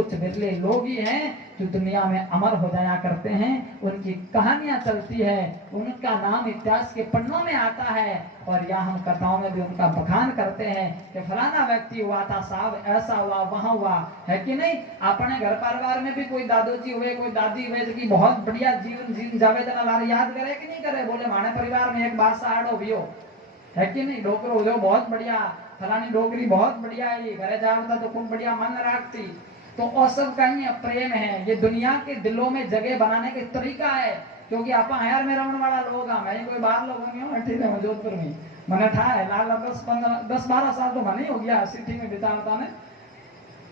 कुछ बिरले लोग ही हैं जो दुनिया में अमर हो जाया करते हैं, उनकी कहानियां चलती है, उनका नाम इतिहास के पन्नों में आता है और या हम कथाओं में भी उनका बखान करते हैं कि फलाना व्यक्ति हुआ था साहब, ऐसा हुआ, वहां हुआ, है कि नहीं। अपने घर परिवार में भी कोई दादोजी हुए, कोई दादी हुए जो कि बहुत बढ़िया जीवन जीन जावे जना लारे याद करे कि नहीं करे। बोले माने परिवार में एक बादशाह आड़ो भी हो, है कि नहीं। डोकरो जो बहुत बढ़िया, फलानी डोगरी बहुत बढ़िया है, ये घरे जावता तो खूब बढ़िया मन रखती। तो और सब कहीं प्रेम है, ये दुनिया के दिलों में जगह बनाने के तरीका है। क्योंकि आप हयार में रहने वाला लोग हैं, मैं कोई बाहर लोग नहीं हूँ। ठीक है, मैं जोधपुर में मैंने ठा है लाल 10-12 साल तो मैंने हो गया सिटी में बिताता ने।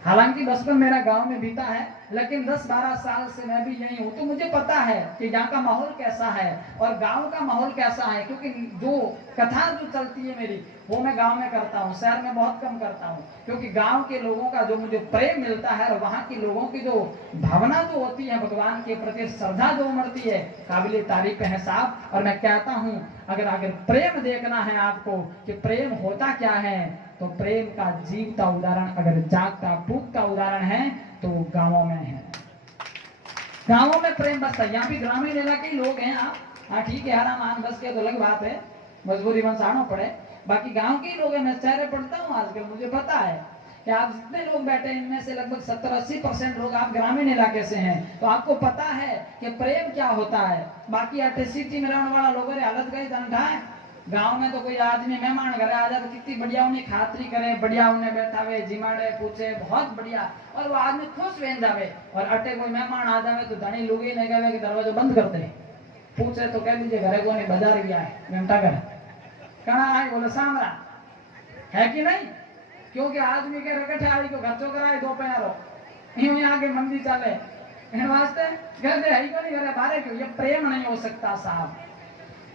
हालांकि बचपन मेरा गांव में बीता है, लेकिन 10-12 साल से मैं भी यही हूँ, तो मुझे पता है कि यहाँ का माहौल कैसा है और गांव का माहौल कैसा है। क्योंकि जो कथा जो चलती है मेरी, वो मैं गांव में करता हूँ, शहर में बहुत कम करता हूँ। क्योंकि गांव के लोगों का जो मुझे प्रेम मिलता है और वहाँ के लोगों की जो भावना जो होती है, भगवान के प्रति श्रद्धा जो उमड़ती है, काबिले तारीफ है साहब। और मैं कहता हूँ अगर प्रेम देखना है आपको कि प्रेम होता क्या है, तो प्रेम का जीवता उदाहरण, अगर जागता फूकता उदाहरण है तो वो गांवों में है। गांवों में प्रेम बसता है। यहाँ भी ग्रामीण इलाके लोग हैं आप, हाँ ठीक है, आराम आन बस के तो अलग बात है, मजबूरी में आना पड़े। बाकी गांव के लोग हैं, मैं चेहरे पढ़ता हूँ आजकल, मुझे पता है कि आप जितने लोग बैठे हैं इनमें से लगभग 70-80% लोग आप ग्रामीण इलाके से हैं। तो आपको पता है कि प्रेम क्या होता है। बाकी आटे सिटी में रहने वाला लोगों ने हालत गई धंधा है। गांव में तो कोई आदमी मेहमान घर आ जाए तो कितनी बढ़िया उन्हें खातरी करे, बढ़िया उन्हें बैठावे, जिमाड़े पूछे, बहुत बढ़िया, और वो आदमी खुश बन जावे। और अटे कोई मेहमान आ जावे तो धनी लुगी ने कहे कि दरवाजा बंद कर दे, पूछे तो कह दीजिए घरे को नहीं बाजार गया है, घंटा घर कहा आए, बोले सामरा, है कि नहीं। क्योंकि आदमी के रकठे आई को खर्चो कराए दोपहर यूं आगे मंदी चले वास्ते घर है ही को नहीं घरे बारे क्यों। ये प्रेम नहीं हो सकता साहब,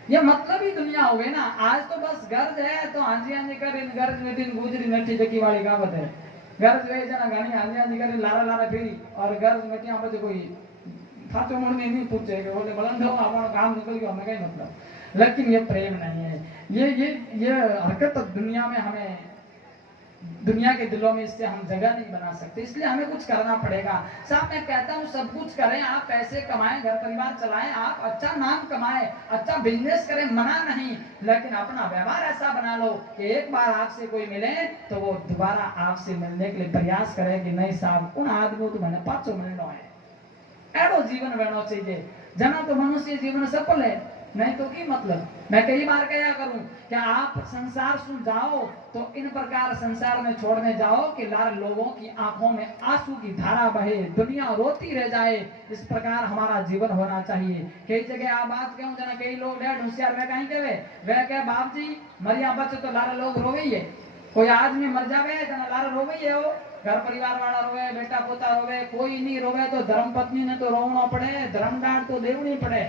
ये मतलब ही दुनिया हो गई ना। आज तो बस गर्ज है तो हांजी हांजी कर, इन गर्ज में दिन गुजरी नठी जकी वाली कहावत है। गर्ज वे जना गानी हांजी हांजी कर लारा लारा फेरी, और गर्ज में क्या बचे कोई फाचो मुड़ने नहीं पूछे कि बोले बलंद हो अपना काम निकल गया, हमें कहीं मतलब। लेकिन ये प्रेम नहीं है। ये हरकत दुनिया में हमें, दुनिया के दिलों में इससे हम जगह नहीं बना सकते, इसलिए हमें कुछ करना पड़ेगा। साहब मैं कहता हूँ सब कुछ करें, आप पैसे कमाएं, घर परिवार चलाएं, आप अच्छा नाम कमाएं, अच्छा बिजनेस करें, मना नहीं, लेकिन अपना व्यवहार ऐसा बना लो कि एक बार आपसे कोई मिले तो वो दोबारा आपसे मिलने के लिए प्रयास करे कि नहीं साहब उन आदमी तो मैंने 500 मिलना है। एडो जीवन बहना चाहिए जना तो मनुष्य जीवन सफल है, नहीं तो की मतलब। मैं कई बार कहा करूं कि आप संसार सुन जाओ तो इन प्रकार संसार में छोड़ने जाओ कि लार लोगों की आंखों में आंसू की धारा बहे, दुनिया रोती रह जाए। इस प्रकार हमारा जीवन होना चाहिए। कई जगह आप बात कहूं जना कई लोग डेढ़ होशियार वे कहीं कहे वह कहे बाप जी मरिया बच्चे तो लारा लोग रोवे ही है, कोई आदमी मर जावे जना लारा रोवे ही है, वो घर परिवार वाला रोवे, बेटा पोता रोवे, कोई नहीं रोवे तो धर्म पत्नी ने तो रोना पड़े, धर्म डांट तो देवनी पड़े,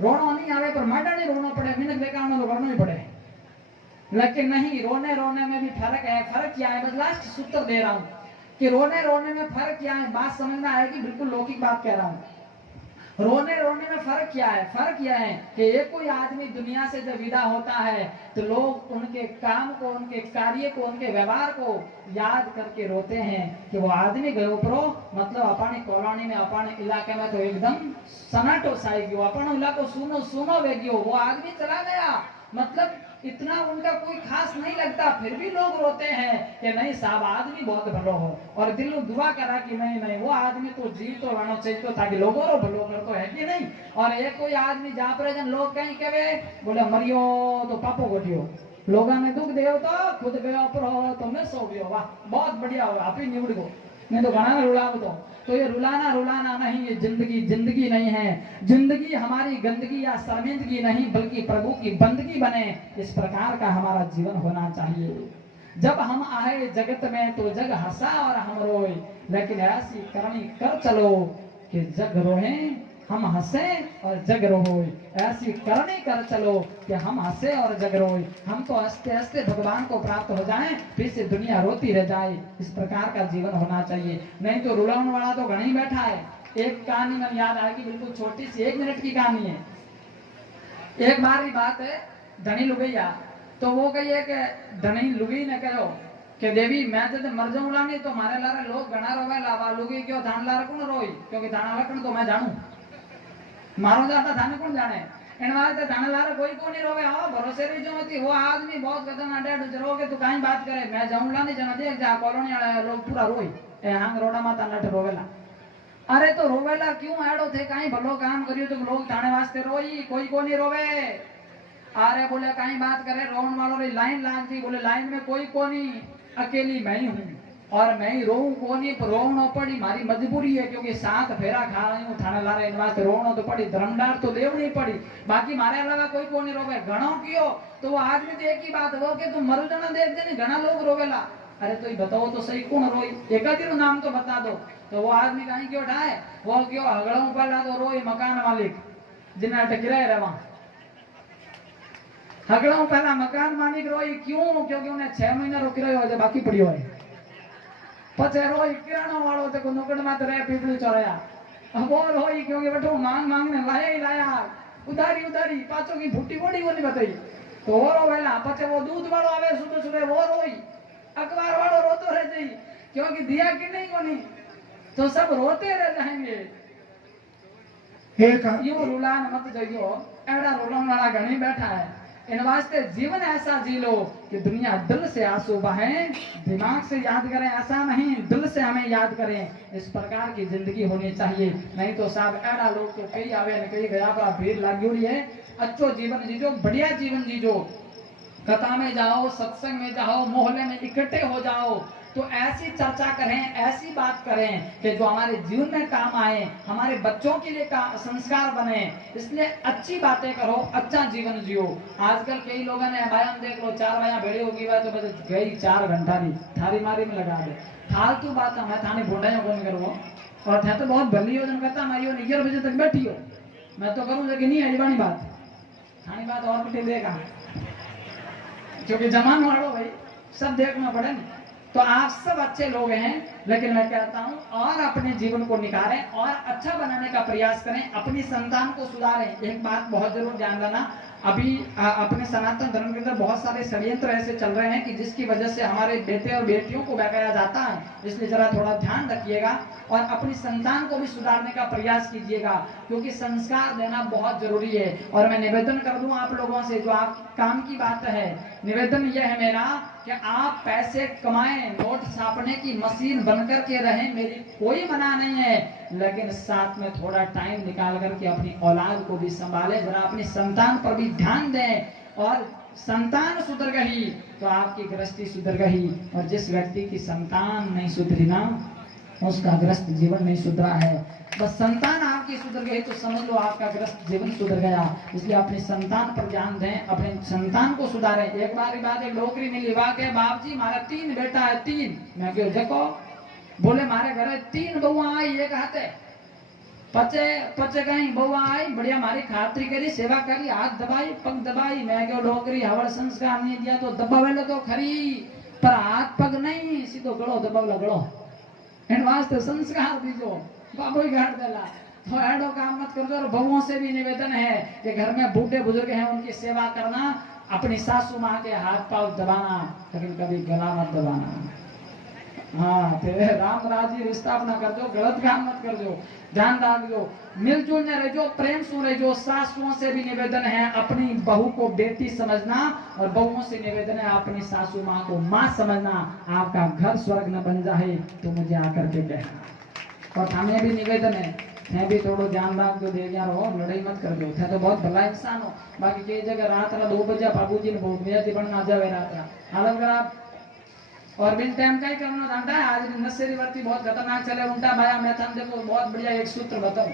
रोना नहीं आवे पर माडा नहीं रोना पड़े, मिनट बेकार तो करना ही पड़े। लेकिन नहीं, रोने रोने में भी फर्क है। फर्क क्या है, बस लास्ट सूत्र दे रहा हूं कि रोने रोने में फर्क क्या है, बात समझना है कि बिल्कुल लौकिक बात कह रहा हूं। रोने रोने में फर्क क्या है, फर्क यह है कि एक कोई आदमी दुनिया से जब विदा होता है तो लोग उनके काम को, उनके कार्य को, उनके व्यवहार को याद करके रोते हैं कि वो आदमी गयो परो, मतलब अपनी कॉलोनी में, अपने इलाके में तो एकदम सन्नाटो छाई गयो, अपनो इलाको सुनो सुनो वे गयो, वो आदमी चला गया, मतलब इतना उनका कोई खास नहीं लगता, फिर भी लोग रोते हैं कि नहीं साहब आदमी बहुत भलो हो, और दिल दुआ करा कि नहीं नहीं वो आदमी तो जी तो रहना चाहिए तो ताकि लोगों रो भलो कर तो है कि नहीं। और एक कोई आदमी जा पर जन लोग कहीं कहे बोले मरियो तो पापो गोटियो, लोगों ने दुख दे तो खुद गयो पर हो तो मैं सो गयो, वाह बहुत बढ़िया हो आप ही निवड़ गो, नहीं तो घना रुला तो ये रुलाना रुलाना नहीं, ये जिंदगी जिंदगी नहीं है। जिंदगी हमारी गंदगी या शर्मिंदगी नहीं बल्कि प्रभु की बंदगी बने, इस प्रकार का हमारा जीवन होना चाहिए। जब हम आए जगत में तो जग हंसा और हम रोए, लेकिन ऐसी करनी कर चलो कि जग रोए हम हंसे और जग रोए, ऐसी करनी कर चलो कि हम हंसे और जग रोए। हम तो हंसते हंसते भगवान को प्राप्त हो जाएं, फिर से दुनिया रोती रह जाए, इस प्रकार का जीवन होना चाहिए। नहीं तो रुलाने वाला तो घनी बैठा है। एक कहानी में याद आएगी, बिल्कुल छोटी सी 1 मिनट की कहानी है। एक बार की बात है, धनी लुगैया, तो वो कही है कि धनी लुगी ने कहो કે દેવી मैं जब मर जाऊंगा नहीं तो मारे लारे लोग घना रोवे लावा लुगी क्यों धान लारे कौन रोई क्योंकि धान लकड़ तो मैं जानू मारो जाता धान कौन जाने इन वास्ते धान लारे कोई को नहीं रोवे आओ भरोसे रही जो मती वो आदमी बहुत कदम अड्डे डरोगे तो काई बात करे मैं जाऊंगा नहीं जना देख जा कॉलोनी वाले लोग पूरा रोई ए हांग रोडा माता नट रोवेला अरे तो रोवेला क्यों एडो थे काई भलो काम करियो तो लोग थाने वास्ते रोई कोई को नहीं रोवे अरे बोले काई बात करे रोन वालों री लाइन लाग दी बोले लाइन में कोई को नहीं अकेली मैं ही हूँ और मैं ही रोऊं को नहीं पर रोनो पड़ी मारी मजबूरी है क्योंकि 7 फेरा खा रही हूँ थाने ला रहे इन वास्ते रोनो तो पड़ी धर्मदार तो देवनी पड़ी बाकी मारे अलावा कोई को नहीं रोवे घणो कियो तो वो आदमी तो एक ही बात हो कि तुम मरु जना देख दे घना लोग रोवेला अरे तो ये बताओ तो सही कौन रोई एक नाम तो बता दो तो वो आदमी कहीं क्यों ढाए वो क्यों हगड़ों पर तो रोई मकान मालिक जिन्हें टकराए रवा हगड़ों पहला मकान मालिक रोई क्यों क्योंकि उन्हें 6 महीना रोकी रही हो बाकी पड़ी है पचे रोई किराना वालों से नुकड़ मत रहे पीपली चढ़ाया अब वो रोई क्योंकि बैठो मांग मांग ने लाया ही लाया उधारी उधारी पाचों की फूटी बड़ी वो नहीं बताई तो वो रोवेला पचे वो दूध वालों आवे सुबह सुबह वो रोई अखबार वालों रोतो रह जाई क्योंकि दिया कि नहीं को नहीं तो सब रोते रह जाएंगे यूं रुलान मत जाइयो एड़ा रोलन वाला घणी बैठा है इन वास्ते जीवन ऐसा जी लो कि दुनिया दिल से आंसू बहें दिमाग से याद करें ऐसा नहीं दिल से हमें याद करें इस प्रकार की जिंदगी होनी चाहिए नहीं तो साहब एड़ा लोग तो कई आवे न कई गया पर भीड़ लगी हुई है अच्छो जीवन जीजो बढ़िया जीवन जीजो कथा में जाओ सत्संग में जाओ मोहल्ले में इकट्ठे हो जाओ तो ऐसी चर्चा करें ऐसी बात करें कि जो हमारे जीवन में काम आए हमारे बच्चों के लिए संस्कार बने इसलिए अच्छी बातें करो अच्छा जीवन जियो आजकल कई लोगों ने बयान देख लो 4 बजे भेड़ी होगी बात तो बस गई 4 घंटा नहीं थारी मारी में लगा दे फालतू बात मैं थाने भूडाइयों को नहीं करूँ और थे तो बहुत भली योजना करता मैं 11 बजे तक बैठी हो मैं तो करूँ लेकिन नहीं अजबानी बात थानी बात और कुछ देगा क्योंकि जमान वालों भाई सब देखना पड़े ना तो आप सब अच्छे लोग हैं लेकिन मैं कहता हूं और अपने जीवन को निखारें और अच्छा बनाने का प्रयास करें अपनी संतान को सुधारें एक बात बहुत जरूर ध्यान देना अभी अपने सनातन धर्म के अंदर बहुत सारे षड्यंत्र ऐसे चल रहे हैं कि जिसकी वजह से हमारे बेटे और बेटियों को बहकाया जाता है इसलिए जरा थोड़ा ध्यान रखिएगा और अपनी संतान को भी सुधारने का प्रयास कीजिएगा क्योंकि संस्कार देना बहुत जरूरी है और मैं निवेदन कर दूं आप लोगों से जो आप काम की बात है निवेदन यह है मेरा कि आप पैसे कमाएं नोट छापने की मशीन बनकर के रहें मेरी कोई मना नहीं है लेकिन साथ में थोड़ा टाइम निकाल करके अपनी औलाद को भी संभालें जरा अपनी संतान पर भी ध्यान दें और संतान सुधर गई तो आपकी गृहस्थी सुधर गई और जिस व्यक्ति की संतान नहीं सुधरी ना उसका गृहस्थ जीवन नहीं सुधरा है बस संतान आपकी सुधर गई तो समझ लो आपका गृहस्थ जीवन सुधर गया इसलिए अपनी संतान पर ध्यान दें अपने संतान को सुधारें एक बार बाद एक नौकरी मिली वाकई बाप जी हमारा 3 बेटा है 3 मैं क्यों देखो बोले मारे घर 3 बहुआ आई एक हाथे पचे पचे कहीं बहुआ आई बढ़िया मारी खातरी करी सेवा करी हाथ दबाई पग दबाई मैं क्यों नौकरी हवड़ संस्कार नहीं दिया तो दबावेलो तो खरी पर हाथ पग नहीं सीधो गड़ो दबावला गड़ो इन वास्ते संस्कार दीजो बाबू ही घाट देला तो ऐडो काम मत कर दो और बहुओं से भी निवेदन है कि घर में बूढ़े बुजुर्ग हैं उनकी सेवा करना अपनी सासू माँ के हाथ पांव दबाना लेकिन कभी गला मत दबाना हाँ तेरे राम राजी रिश्ता अपना कर दो गलत काम मत कर दो ध्यान डाल दो मिलजुल ने रहो प्रेम से रहो सासुओं से भी निवेदन है अपनी बहू को बेटी समझना और बहुओं से निवेदन है अपनी सासू माँ को माँ समझना आपका घर स्वर्ग न बन जाए तो मुझे आकर के कहना और हमें भी निवेदन है मैं भी थोड़ा ध्यान रख दो दे रहो लड़ाई मत कर दो थे तो बहुत भला इंसान हो बाकी कई जगह रात 2 बजे बाबू जी ने बहुत मेहती बनना जावे रात हालत खराब और बिन टाइम का ही करना जानता है आज नशेरी वर्ती बहुत खतरनाक चले उल्टा भाया मैं था देखो बहुत बढ़िया एक सूत्र बताऊं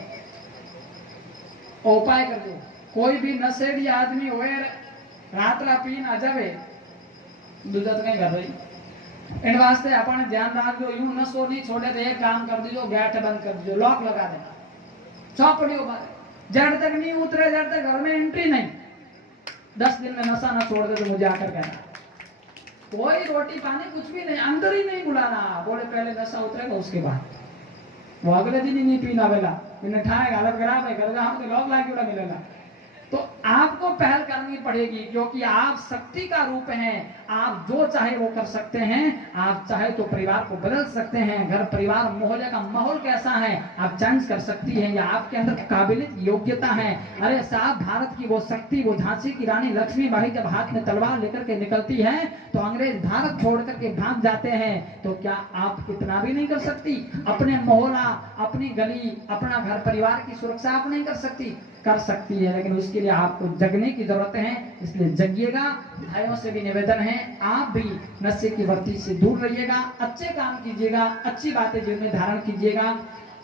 उपाय कर दो कोई भी नशेड़ी आदमी हुए रात रा पीन आ जावे दूजा तो कहीं कर रही इन वास्ते अपन ध्यान रख दो यूं नशो नहीं छोड़े तो एक काम कर दीजो गेट बंद कर दीजो लॉक लगा दे चौपड़ियों बारे जड़ तक नहीं उतरे जड़ तक घर में एंट्री नहीं 10 दिन में नशा ना छोड़ दे तो मुझे आकर कहना कोई रोटी पानी कुछ भी नहीं अंदर ही नहीं बुलाना बोले पहले नशा उतरेगा उसके बाद वो अगले दिन ही नहीं पीना वेला इन्हें ठाएगा हालत खराब है घर हम तो लॉक लाके मिलेगा तो आपको पहल करनी पड़ेगी, क्योंकि आप शक्ति का रूप हैं। आप जो चाहे वो कर सकते हैं। आप चाहे तो परिवार को बदल सकते हैं। घर परिवार मोहल्ले का माहौल कैसा है आप चेंज कर सकती हैं, या आपके अंदर काबिलियत योग्यता है। अरे साहब, भारत की वो शक्ति, वो झांसी की रानी लक्ष्मीबाई जब हाथ में तलवार लेकर के निकलती है तो अंग्रेज भारत छोड़ करके भाग जाते हैं। तो क्या आप इतना भी नहीं कर सकती? अपने मोहल्ला, अपनी गली, अपना घर परिवार की सुरक्षा आप नहीं कर सकती? कर सकती है, लेकिन उसके लिए आपको जगने की जरूरत है। इसलिए जगिएगा। भाइयों से भी निवेदन है, आप भी नशे की वृत्ति से दूर रहिएगा, अच्छे काम कीजिएगा, अच्छी बातें जीवन में धारण कीजिएगा,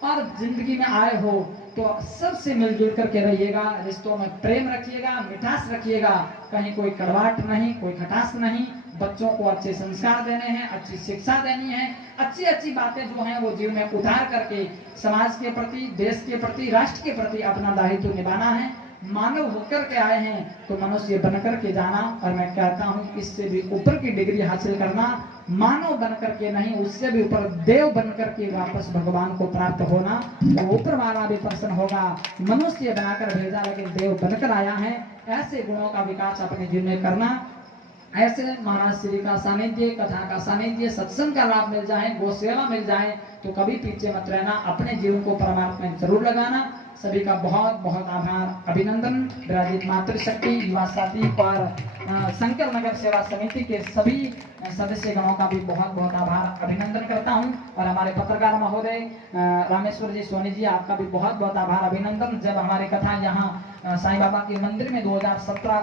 और जिंदगी में आए हो तो सबसे मिलजुल करके रहिएगा। रिश्तों में प्रेम रखिएगा, मिठास रखिएगा, कहीं कोई कड़वाहट नहीं, कोई खटास नहीं। बच्चों को अच्छे संस्कार देने हैं, अच्छी शिक्षा देनी है, अच्छी अच्छी बातें जो हैं वो जीवन में उतार करके समाज के प्रति, देश के प्रति, राष्ट्र के प्रति अपना दायित्व निभाना है। मानव होकर के आए हैं तो मनुष्य बनकर के जाना, और मैं कहता हूँ इससे भी ऊपर की डिग्री हासिल करना, मानव बनकर के नहीं, उससे भी ऊपर देव बनकर के वापस भगवान को प्राप्त होना। तो ऊपर वाला भी प्रसन्न होगा। मनुष्य बनाकर भेजा लेकिन देव बनकर आया है। ऐसे गुणों का विकास अपने जीवन में करना। ऐसे महाराज श्री का सानिध्य, कथा का सानिध्य, सत्संग का लाभ मिल जाए, गो सेवा मिल जाए तो कभी पीछे मत रहना, अपने जीवन को परमात्मा में जरूर लगाना। सभी का बहुत बहुत आभार, अभिनंदन। विराजित मातृशक्ति युवा साथी और शंकर नगर सेवा समिति के सभी सदस्यगणों का भी बहुत बहुत आभार, अभिनंदन करता हूं। और हमारे पत्रकार महोदय रामेश्वर जी सोनी जी, आपका भी बहुत बहुत आभार, अभिनंदन। जब हमारी कथा यहाँ साईं बाबा के मंदिर में 2017